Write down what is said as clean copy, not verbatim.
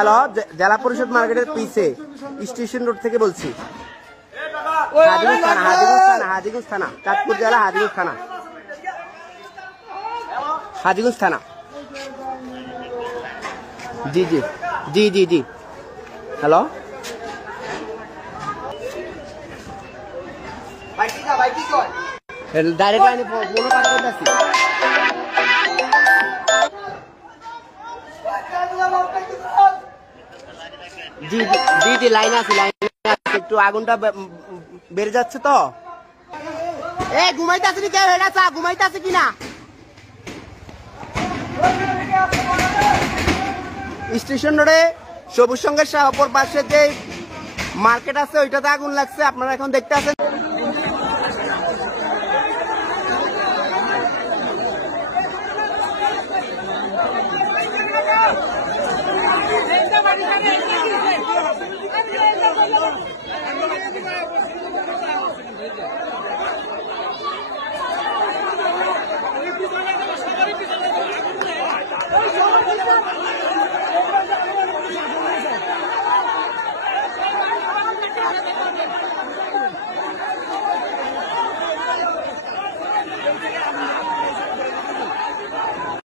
Hello, জেলা পরিষদ মার্কেটের পিছে স্টেশন রোড থেকে বলছি। হাজীগঞ্জ থানা, চাঁদপুর জেলা হাজীগঞ্জ থানা। জি জি জি জি জি। হ্যালো, ডাইরেক্ট লাইনে ফোন কথা বলতেছি। জি জি জি, লাইনে আছি, একটু আগুনটা বেড়ে যাচ্ছে তো। ঘুমাইতে আসি কেউ, এটা ঘুমাইতে আছে কিনা? স্টেশন রোডে সবুজ সঙ্গের অপর পাশে যে মার্কেট আছে ওইটাতে আগুন লাগছে, আপনারা এখন দেখতে আছেন।